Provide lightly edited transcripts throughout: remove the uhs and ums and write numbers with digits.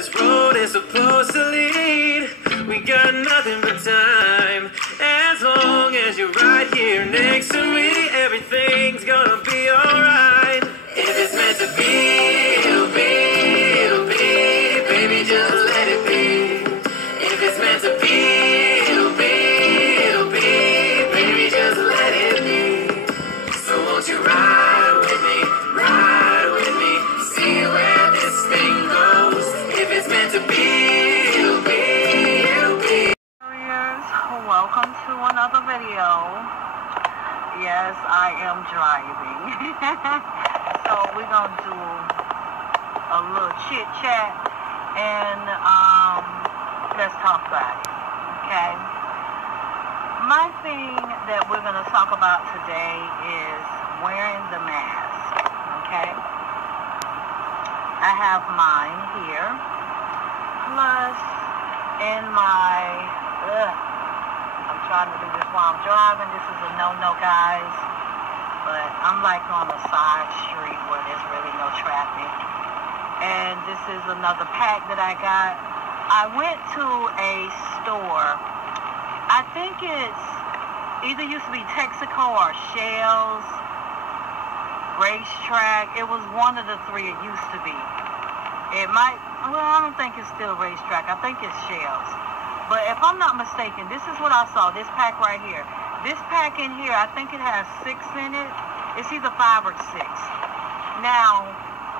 this road is supposed to lead. We got nothing but time. As long as you're right here next to me, everything's gonna be alright. If it's meant to be, it'll be, it'll be. Baby, just let it be. If it's meant to be, it'll be, it'll be. Baby, just let it be. So won't you ride with me, see where this thing goes. If it's meant to be, it'll be, it'll be. Welcome to another video. Yes, I am driving. So we're gonna do a little chit chat and let's talk about it. Okay. My thing that we're gonna talk about today is wearing the mask. Okay. I have mine here. Plus in my I'm trying to do this while I'm driving. This is a no-no, guys. But I'm like on a side street where there's really no traffic. And this is another pack that I got. I went to a store. I think it's either used to be Texaco or Shell's Racetrack. It was one of the three it used to be. It might, well, I don't think it's still Racetrack. I think it's Shell's. But if I'm not mistaken, this is what I saw, this pack right here. This pack in here, I think it has 6 in it. It's either 5 or 6. Now,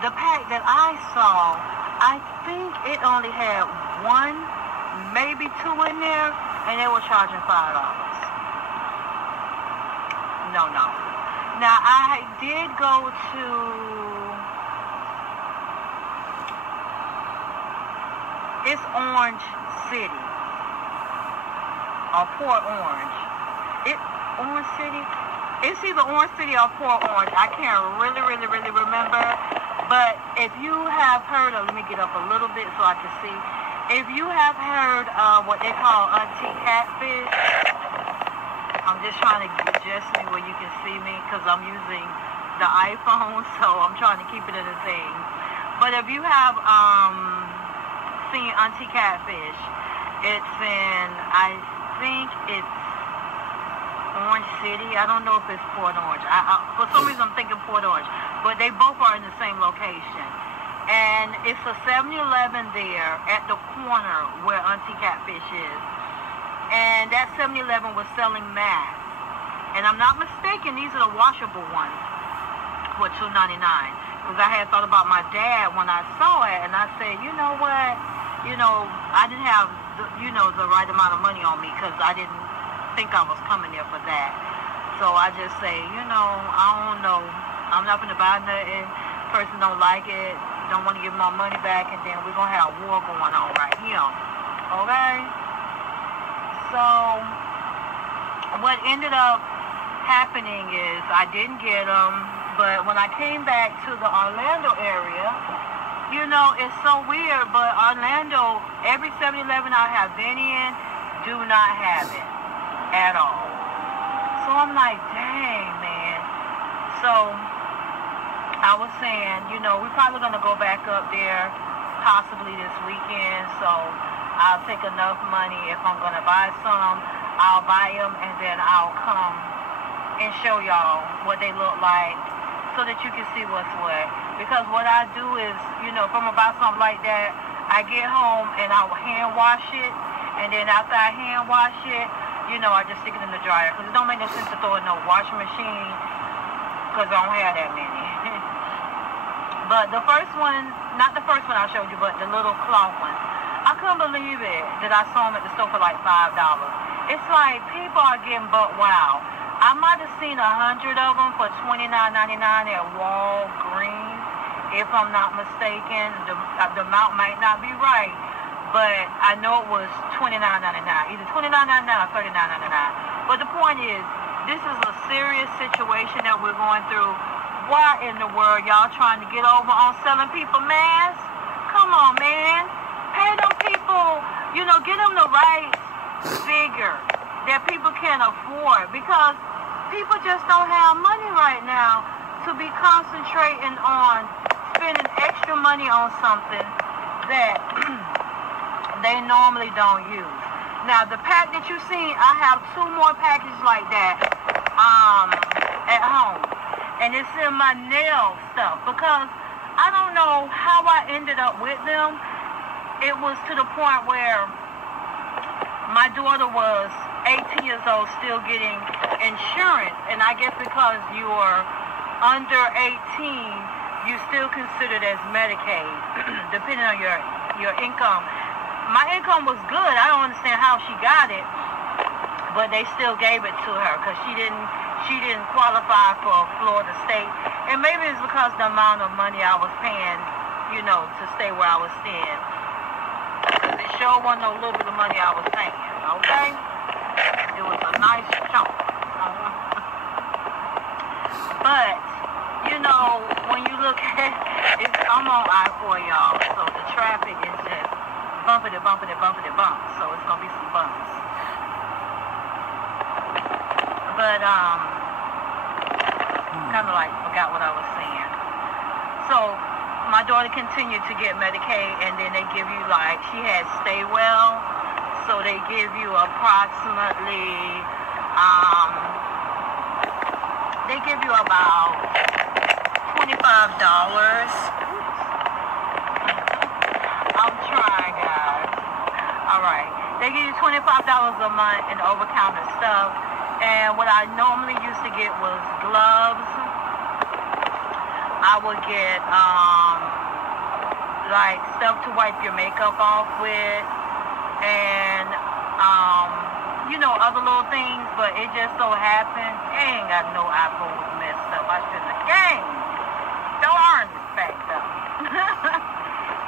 the pack that I saw, I think it only had 1, maybe 2 in there, and they were charging $5. No. Now, I did go to it's Orange City. Or Port Orange. Orange City? It's either Orange City or Port Orange. I can't really remember. But if you have heard of, let me get up a little bit so I can see. If you have heard of what they call Auntie Catfish, I'm just trying to adjust me where you can see me because I'm using the iPhone, so I'm trying to keep it in a thing. But if you have seen Auntie Catfish, it's in, I think it's Orange City. I don't know if it's Port Orange. For some reason, I'm thinking Port Orange. But they both are in the same location. And it's a 7-Eleven there at the corner where Auntie Catfish is. And that 7-Eleven was selling masks. And I'm not mistaken, these are the washable ones for $2.99. Because I had thought about my dad when I saw it. And I said, you know what? You know, I didn't have the right amount of money on me because I didn't think I was coming there for that. So I just say, I don't know. I'm not going to buy nothing. Person don't like it. Don't want to give my money back. And then we're going to have a war going on right here. Okay? So what ended up happening is I didn't get them. But when I came back to the Orlando area, it's so weird, but Orlando, every 7-Eleven I have been in, do not have it at all. So I'm like, dang, man. So I was saying, we're probably going to go back up there possibly this weekend. So I'll take enough money. If I'm going to buy some, I'll buy them, and then I'll come and show y'all what they look like so that you can see what's what. Because what I do is, if I'm going to buy something like that, I get home and I will hand wash it. And then after I hand wash it, I just stick it in the dryer. Because it don't make no sense to throw it in no washing machine because I don't have that many. But the first one, not the first one I showed you, but the little cloth one. I couldn't believe it that I saw them at the store for like $5. It's like people are getting buck wild. I might have seen 100 of them for $29.99 at Walgreens. If I'm not mistaken, the amount might not be right, but I know it was $29.99, either $29.99 or $39.99. But the point is, this is a serious situation that we're going through. Why in the world y'all trying to get over on selling people masks? Come on, man. Pay them people, get them the right figure that people can afford, because people just don't have money right now to be concentrating on spending extra money on something that they normally don't use. Now, the pack that you see, I have 2 more packages like that at home. And it's in my nail stuff because I don't know how I ended up with them. It was to the point where my daughter was 18 years old still getting insurance. And I guess because you are under 18, you still considered as Medicaid, depending on your income. My income was good. I don't understand how she got it, but they still gave it to her because she didn't qualify for Florida State. And maybe it's because the amount of money I was paying, to stay where I was staying. Because it sure wasn't a little bit of money I was paying, okay? It was a nice chunk. But, when you look at it, I'm on I-4, y'all, so the traffic is just bumpity, bump. So it's going to be some bumps. But, kind of like forgot what I was saying. So, my daughter continued to get Medicaid, and then they give you, she had Stay Well, so they give you approximately, they give you about $25. I'm trying, guys. All right. They give you $25 a month in over-counter stuff. And what I normally used to get was gloves. I would get, stuff to wipe your makeup off with. And, other little things. But it just so happened, dang, I know iPhone was messed up. I shouldn't have. Dang. Darn, it's backed up.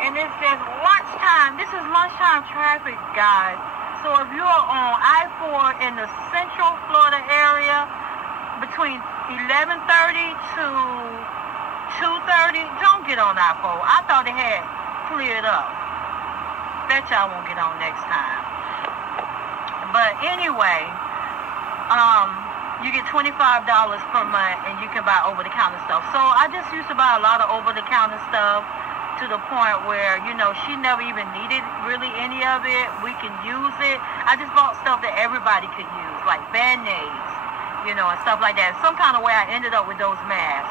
And it says lunchtime. This is lunchtime traffic, guys. So if you're on I-4 in the central Florida area between 11:30 to 2:30, don't get on I-4. I thought it had cleared up. Bet y'all won't get on next time. But anyway, you get $25 per month and you can buy over-the-counter stuff. So I just used to buy a lot of over-the-counter stuff to the point where, she never even needed really any of it. We can use it. I just bought stuff that everybody could use, like Band-Aids, and stuff like that. Some kind of way I ended up with those masks.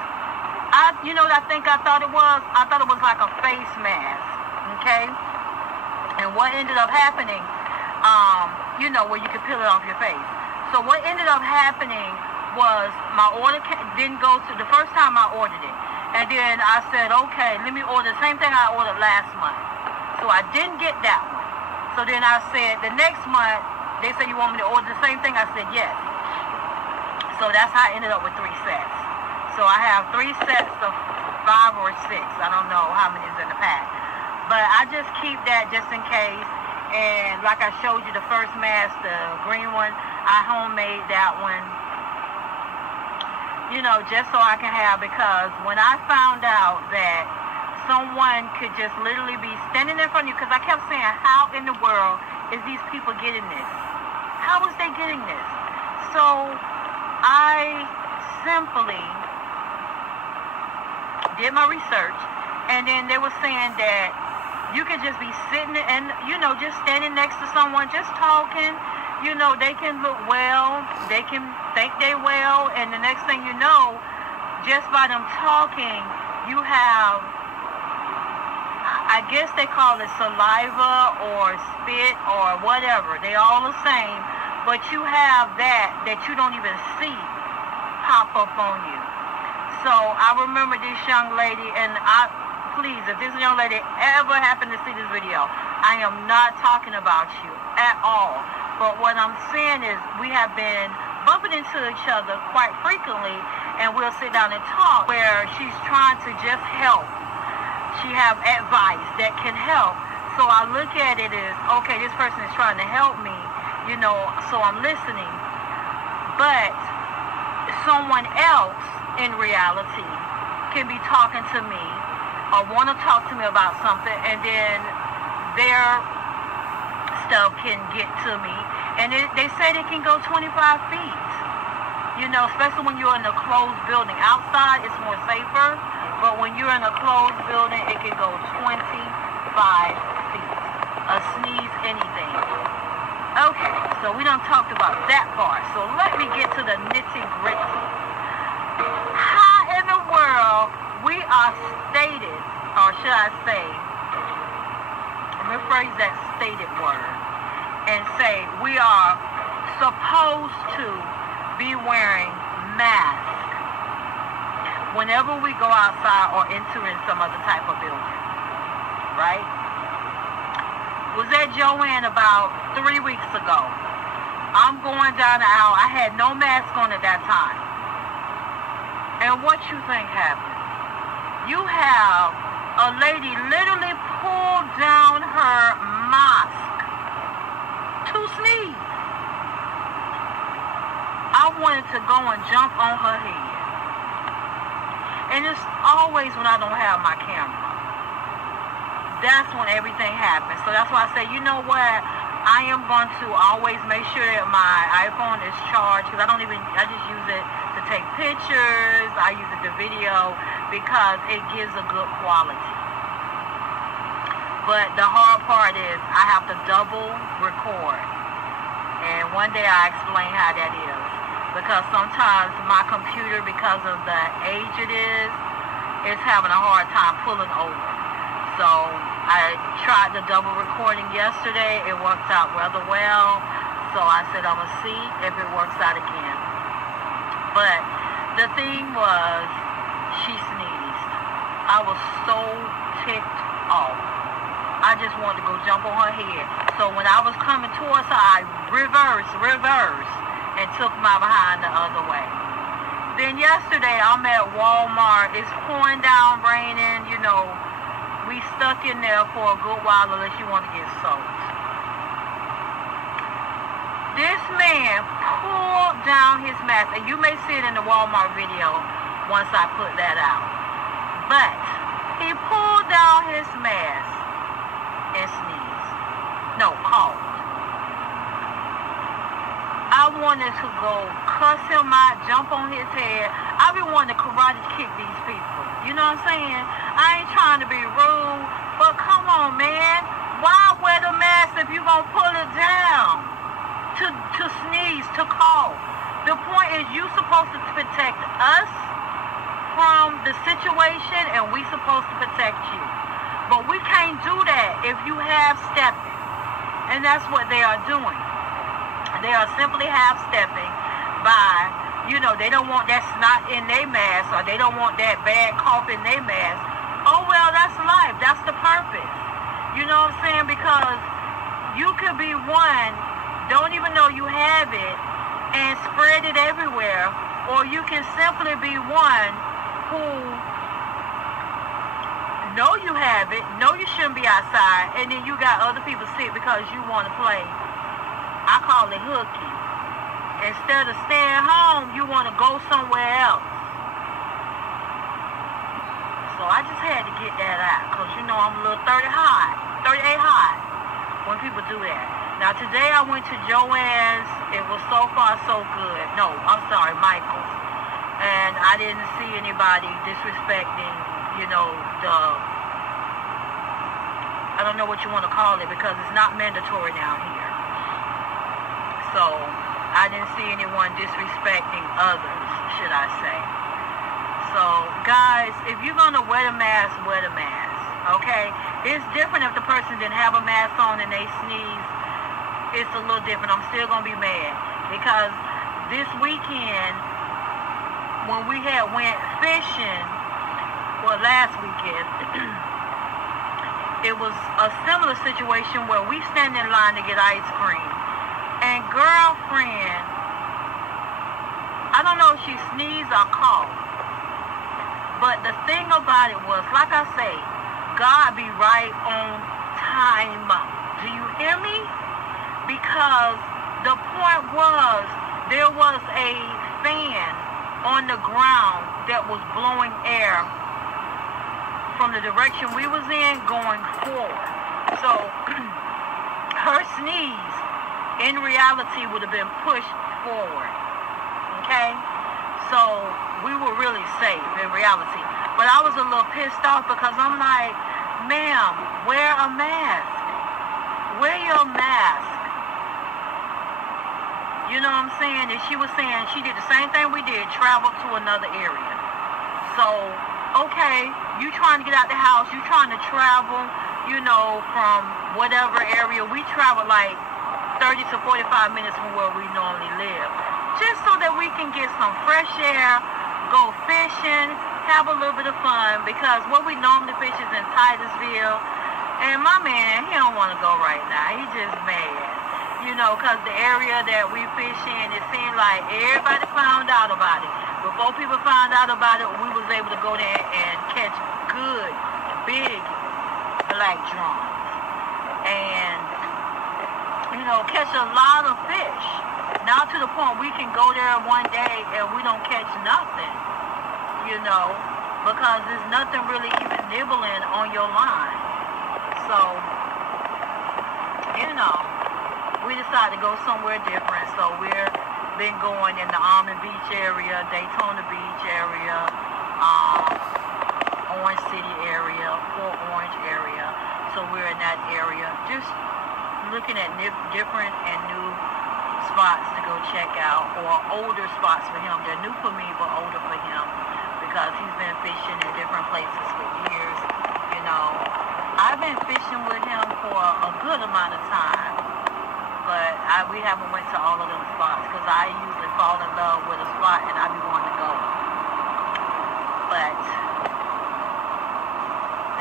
What I thought it was? I thought it was like a face mask, okay? And what ended up happening, where you could peel it off your face. So what ended up happening was my order didn't go to the first time I ordered it. And then I said, okay, let me order the same thing I ordered last month. So I didn't get that one. So then I said, the next month, they said, you want me to order the same thing? I said, yes. So that's how I ended up with 3 sets. So I have 3 sets of 5 or 6. I don't know how many is in the pack. But I just keep that just in case. And like I showed you, the first mask, the green one, I homemade that one. Just so I can have, because when I found out that someone could just literally be standing in front of you, because I kept saying, how in the world is these people getting this? How is they getting this? So I simply did my research, and then they were saying that you could just be sitting and, just standing next to someone, just talking. They can look well, they can think they well, and the next thing you know, just by them talking, you have, I guess they call it saliva or spit or whatever. They all the same, but you have that you don't even see pop up on you. So I remember this young lady, and please, if this young lady ever happened to see this video, I am not talking about you at all. But what I'm saying is we have been bumping into each other quite frequently, and we'll sit down and talk where she's trying to just help. She have advice that can help. So I look at it as, okay, this person is trying to help me, so I'm listening. But someone else in reality can be talking to me or want to talk to me about something, and then their stuff can get to me, and they say they can go 25 feet, especially when you're in a closed building. Outside it's more safer, but when you're in a closed building it can go 20 5 feet. A sneeze, anything. Okay, so we done talked about that part. So let me get to the nitty-gritty. How in the world we are stated, or should I say, rephrase that stated word, and say we are supposed to be wearing masks whenever we go outside or enter in some other type of building, right? Was at Joanne about 3 weeks ago. I'm going down the aisle. I had no mask on at that time. And what you think happened? You have a lady literally pull down her mask to sneeze. I wanted to go and jump on her head. And it's always when I don't have my camera. That's when everything happens. So that's why I say, you know what? I am going to always make sure that my iPhone is charged, because I just use it to take pictures. I use it to video because it gives a good quality. But the hard part is I have to double record. And one day I explain how that is. Because sometimes my computer, because of the age it is having a hard time pulling over. So I tried the double recording yesterday. It worked out rather well. So I said I'm going to see if it works out again. But the thing was, she sneezed. I was so ticked off. I just wanted to go jump on her head. So when I was coming towards her, I reversed, and took my behind the other way. Then yesterday, I'm at Walmart. It's pouring down, raining, you know. We stuck in there for a good while unless you want to get soaked. This man pulled down his mask, and you may see it in the Walmart video once I put that out. But he pulled down his mask and sneezed. No, coughed. I wanted to go cuss him out, jump on his head. I be wanting to karate kick these people. You know what I'm saying? I ain't trying to be rude, but come on, man. Why wear the mask if you gonna pull it down? To sneeze, to cough. The point is you supposed to protect us from the situation, and we supposed to protect you. But we can't do that if you half-stepping. And that's what they are doing. They are simply half-stepping by, you know, they don't want that snot in their mask, or they don't want that bad cough in their mask. Oh, well, that's life. That's the purpose. You know what I'm saying? Because you could be one, don't even know you have it, and spread it everywhere. Or you can simply be one who know you have it, know you shouldn't be outside, and then you got other people sick because you want to play. I call it hooky. Instead of staying home, you want to go somewhere else. So I just had to get that out, because you know I'm a little 38 hot when people do that. Now today I went to Joanne's. It was so far so good. No, I'm sorry, Michael's. And I didn't see anybody disrespecting, you know, I don't know what you want to call it, because it's not mandatory down here. So I didn't see anyone disrespecting others, should I say. So guys, if you're going to wear the mask, wear the mask, okay? It's different if the person didn't have a mask on and they sneeze. It's a little different. I'm still going to be mad, because this weekend when we had went fishing, well, last weekend, it was a similar situation where we stand in line to get ice cream. And girlfriend, I don't know if she sneezed or coughed, but the thing about it was, like I say, God be right on time. Do you hear me? Because the point was, there was a fan on the ground that was blowing air from the direction we was in going forward. So her sneeze, in reality, would have been pushed forward. Okay? So we were really safe in reality. But I was a little pissed off, because I'm like, Ma'am, wear a mask. Wear your mask. You know what I'm saying? And she was saying she did the same thing we did, travel to another area. So, okay, you trying to get out the house, you trying to travel, you know, from whatever area. We travel like 30 to 45 minutes from where we normally live. Just so that we can get some fresh air, go fishing, have a little bit of fun, because what we normally fish is in Titusville. And my man, he don't want to go right now. He just mad. You know, because the area that we fish in, it seemed like everybody found out about it. Before people found out about it, we was able to go there and catch good, big black drums. And, you know, catch a lot of fish. Now to the point we can go there one day and we don't catch nothing, you know, because there's nothing really even nibbling on your line. So, you know, we decided to go somewhere different. So we're been going in the Almond Beach area, Daytona Beach area, Orange City area, Fort Orange area. So we're in that area, just looking at different and new spots to go check out, or older spots for him. They're new for me, but older for him, because he's been fishing in different places for years. You know, I've been fishing with him for a good amount of time, but we haven't went to all of them spots, because I usually fall in love with a spot and I be wanting to go. But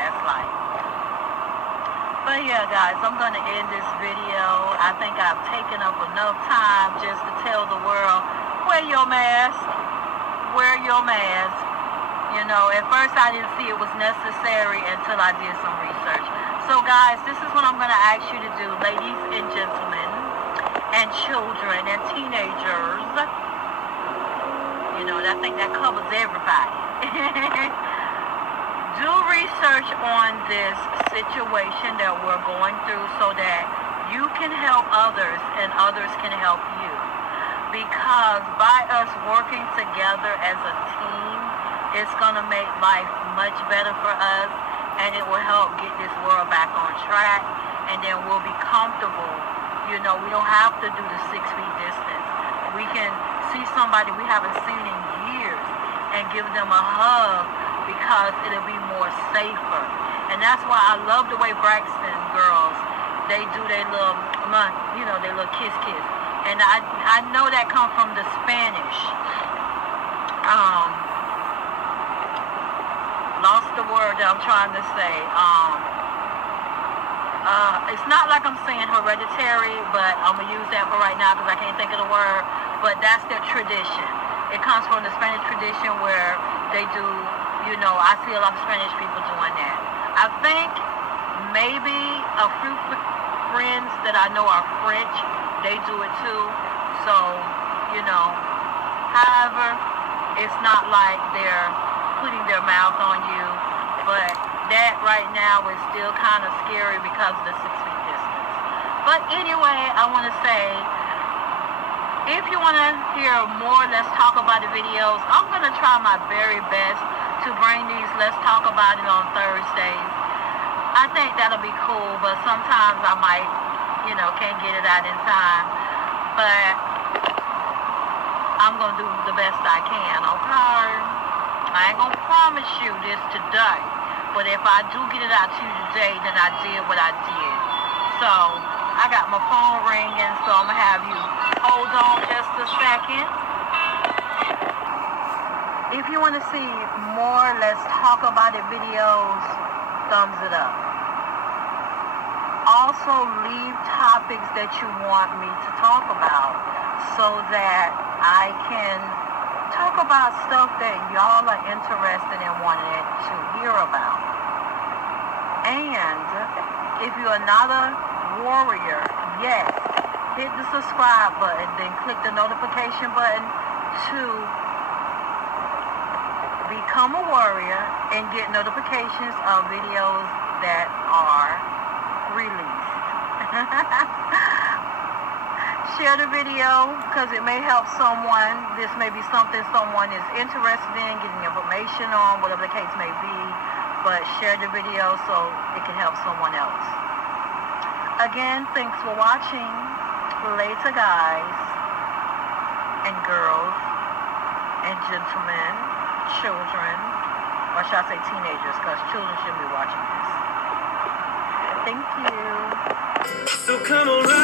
that's life. But yeah, guys, I'm going to end this video. I think I've taken up enough time just to tell the world, wear your mask. Wear your mask. You know, at first I didn't see it was necessary until I did some research. So guys, this is what I'm going to ask you to do, ladies and gentlemen, and children and teenagers. You know, I think that covers everybody. Do research on this situation that we're going through so that you can help others and others can help you. Because by us working together as a team, it's going to make life much better for us, and it will help get this world back on track, and then we'll be comfortable. You know, we don't have to do the 6 feet distance. We can see somebody we haven't seen in years and give them a hug, because it'll be more safer. And that's why I love the way Braxton girls, they do their little, you know, their little kiss. And I know that comes from the Spanish. Lost the word that I'm trying to say. It's not like I'm saying hereditary, but I'm going to use that for right now because I can't think of the word. But that's their tradition. It comes from the Spanish tradition where they do, you know, I see a lot of Spanish people doing that. I think maybe a few friends that I know are French, they do it too. So, you know, however, it's not like they're putting their mouth on you, but that right now is still kind of scary because of the 6 feet distance. But anyway, I want to say, if you want to hear more Let's Talk About It videos, I'm going to try my very best to bring these Let's Talk About It on Thursdays. I think that'll be cool, but sometimes I might, you know, can't get it out in time. But I'm going to do the best I can, okay? I ain't going to promise you this today, but if I do get it out to you today, then I did what I did. So, I got my phone ringing, so I'm going to have you hold on just a second. If you want to see more Let's Talk About It videos, thumbs it up. Also, leave topics that you want me to talk about so that I can talk about stuff that y'all are interested in wanting to hear about. And if you're not a warrior yet, hit the subscribe button, then click the notification button to become a warrior and get notifications of videos that are released. Share the video because it may help someone. This may be something someone is interested in, getting information on, whatever the case may be. but share the video so it can help someone else. Again, thanks for watching. Later, guys and girls and gentlemen, children, or should I say teenagers, because children shouldn't be watching this. Thank you. So come on.